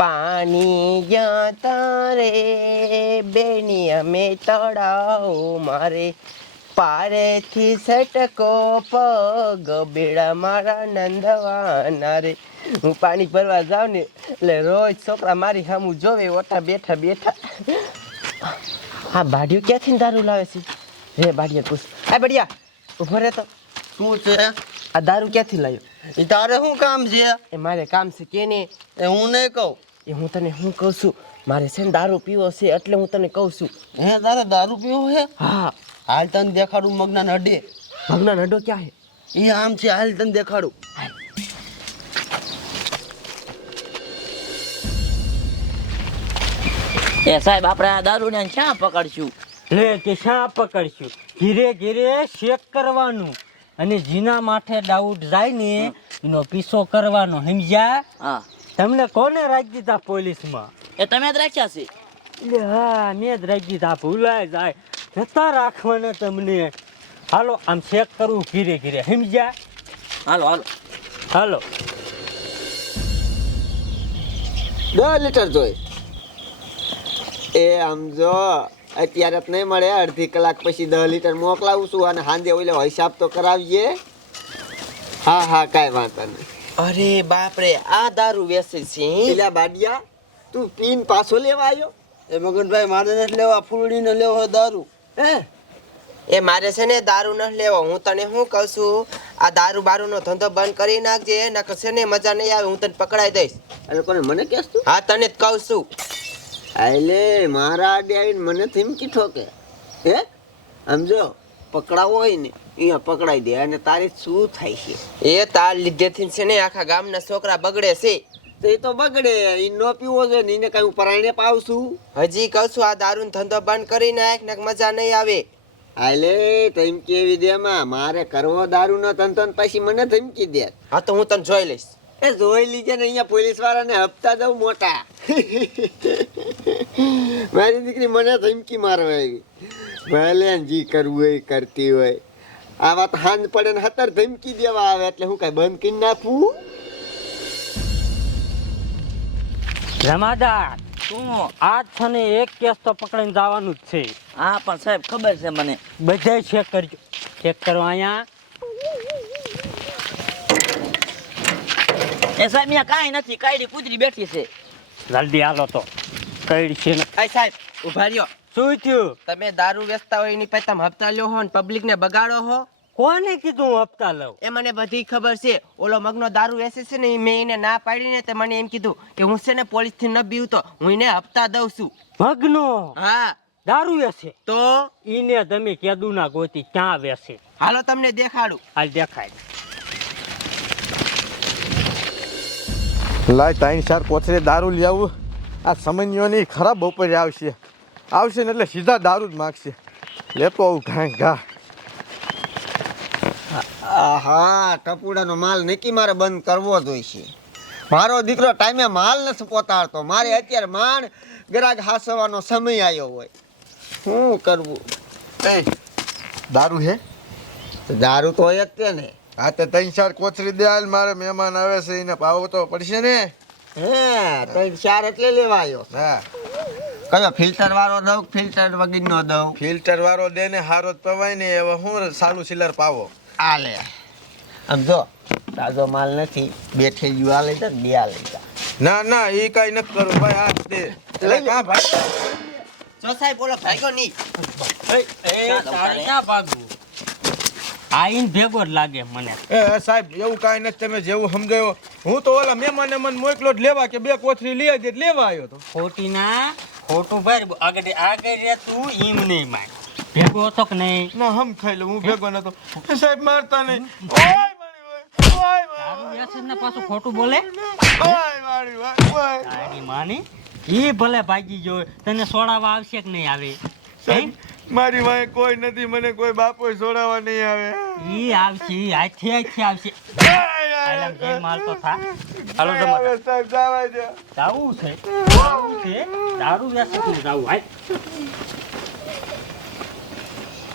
પાણી ગયા તારે બેની અમે તળાવ મારે. પારેથી સટકો પગ બેડા મારા નંદવાના રે. હું પાણી ભરવા જાઉં ને એટલે રોજ છોકરા મારી સામું જોવે ઓઠા બેઠા બેઠા. હા બાડિયો ક્યાંથી દારૂ લાવે છે? હે બાડિયા પૂછ. આ બડિયા ઊભો રહે તો. શું છે? આ દારૂ ક્યાંથી લાવ્યો? એ તારે શું કામ છે? એ મારે કામ છે કે નહીં એ હું નહીં કહું. એ હું તને શું કહું છું? મારે છે ને દારૂ પીવો છે એટલે હું તને કહું છું. હે તારે દારૂ પીવો છે? હા. હાલ તને દેખાડું મગના નડે. મગના નડો ક્યાં હે એ આમ છે હાલ તને દેખાડું. એ સાહેબ આપણે આ દારૂ ને ક્યાં પકડશું? લે કે શા પકડશું? ધીરે ધીરે શેક કરવાનું. અને જીના માથે ડાઉટ જાય ને એનો પીસો કરવાનો સમજ્યા? હા. તમને કોને રાખી દીધા પોલીસમાં? એ તમે જ રાખ્યા છે. લે હા મેં જ રાખી દીધા. ભૂલાય જાય. જતા રાખવાના તમને. હાલો આમ ચેક કરવું ઘીરે ઘીરે સમજ્યા? હાલો હાલો. હાલો. દસ લીટર જોઈ. એ આમ જો અત્યારે જ નહીં મળે. અડધી કલાક પછી દસ લીટર મોકલાવું છું અને સાંજે ઓલે હિસાબ તો કરાવીએ. હા હા કાંઈ વાંધો નહીં. અરે બાપ રે આ દારૂ વેચે છે પેલા બાડિયા તું પીન પાછો લેવા આવ્યો એ મગનભાઈ મારે નથી લેવા ફૂલડીને લેવો દારૂ. હે? એ મારે છે ને દારૂ ન લેવો. હું તને શું કહું છું? આ દારૂ બારૂનો ધંધો બંધ કરી નાખજે નકર છે ને મજા નહીં આવે હું તને પકડાઈ દઈશ. એ લોકોને મને કહેશ તું? હા તને જ કહું છું. એટલે મારા આડે આવીને મને થીમકી ઠોકે. હે? સમજો? પકડાવો હોય ને અહીંયા પકડાઈ દે. અને તારી શું થાય છે? એ તાર લીધેથી છે ને આખા ગામના છોકરા બગડે છે. તો એ તો બગડે. એ નો પીવો છે ને એને કઈ હું પરાયણે પાવશું? હજી કહું છું આ દારૂ ધંધો બંધ કરી નાખ ને મજા નહીં આવે. હાલે ધમકી એવી દેમાં મારે કરવો દારૂ નો ધંધો પછી મને ધમકી દે. હા તો હું તને જોઈ લઈશ. એ જોઈ લીજે ને અહીંયા પોલીસ વાળાને હપ્તા દઉં મોટા. મારી દીકરી મને ધમકી મારવા આવી. ભલે જી કરવું હોય એ કરતી હોય. આ વાત હાંજ પડે ને હતર ધમકી દેવા આવે એટલે હું કઈ બંધ કરી નાખું? રમાદાર તું આજ છે ને એક કેસ તો પકડીને જવાનું જ છે. હા પણ સાહેબ ખબર છે મને. બધાય ચેક કરજો. ચેક કરો અહીંયા. એ સાહેબ અહીંયા કાંઈ નથી. કાયડી કુદરી બેઠી છે. જલ્દી હાલો તો. કઈ છે ને. સાહેબ ઊભા રહ્યો. શું થયું? તમે દારૂ વેચતા હોય એની પાસે તમે હપ્તા લ્યો હો ને પબ્લિક ને બગાડો હો. કોને કીધું હું હપ્તા લઉં? એ મને બધી ખબર છે. ઓલો મગનો દારૂ વેચે છે ને ઈ મેં એને ના પાડીને તે મને એમ કીધું કે હું છે ને પોલીસથી ન બીવતો હું એને હપ્તા દઉં છું. મગનો? હા. દારૂ વેસે તો? ઈને તમે કેદુ ના ગોતી ક્યાં વેસે હાલો તમને દેખાડું. હાલ દેખાય. લાય તાઈન ચાર કોથળે દારૂ લઈ આવું આ સમન્યોની ખરાબ બપોરે આવશે. આવશે ને એટલે સીધા દારૂ જ માગશે. લેતો આવું ઘા ઘા. આહા ટપુડાનો માલ નક્કી મારે બંધ કરવો જોઈશે. મારો દીકરો ટાઈમે માલ નથી પોતાડતો. મારે અત્યારે માંડ ગ્રાહક હાસવાનો સમય આવ્યો હોય. શું કરવું? એ દારૂ હે? દારૂ તો હોય જ તે ને. હા તે ત્રણ ચાર કોથરી દે હાલ મારે મહેમાન આવે છે એને પાવો તો પડશે ને. હે ત્રણ ચાર એટલે લેવા આવ્યો હા. કયો ફિલ્ટર વાળો દઉં ફિલ્ટર વગરનો દઉં? ફિલ્ટર વાળો દે ને હારો જ પવાય ને એવો હું સારું સિલર પાવો. આ લે. આમ જો તાજો માલ નથી. બે થેલીઓ આ લઈ જા બે આ લઈ જા. ના ના એ કઈ નથી કરું ભાઈ આ દે. એટલે કા ભાઈ? જો સાહેબની. એ નહીં ક્યાં ભાગવું? આઈન ભેગો જ લાગે મને. એ સાહેબ એવું કાંઈ નથી તમે જેવું સમજાયો હું તો ઓલા મહેમાને મને મોકલો જ લેવા કે બે કોથળી લઈ આવજે લેવા આવ્યો તો. ખોટી ના. ખોટું ભાઈ આગળ આગળ રે તું ઈમ નહીં માર. ભેગો હતો કે નહીં? ના હમ ખાઈ લઉં હું ભેગો નતો. એ સાહેબ મારતા નહીં. ઓય મારી ઓય ને પાછું ખોટું બોલે? ઓય મારી ઓય તારી માની? ઈ ભલે ભાગી જો તને સોડાવા આવશે કે નહીં આવે? સાહેબ મારી વાય કોઈ નથી મને કોઈ બાપો સોડાવા નહીં આવે. ઈ આવશે હાથે હાથે આવશે. આલામ જઈ માલ તો થા. હાલો સાહેબ જવા છે? જાવું છે? દારૂ વ્યસન જાવું હાલ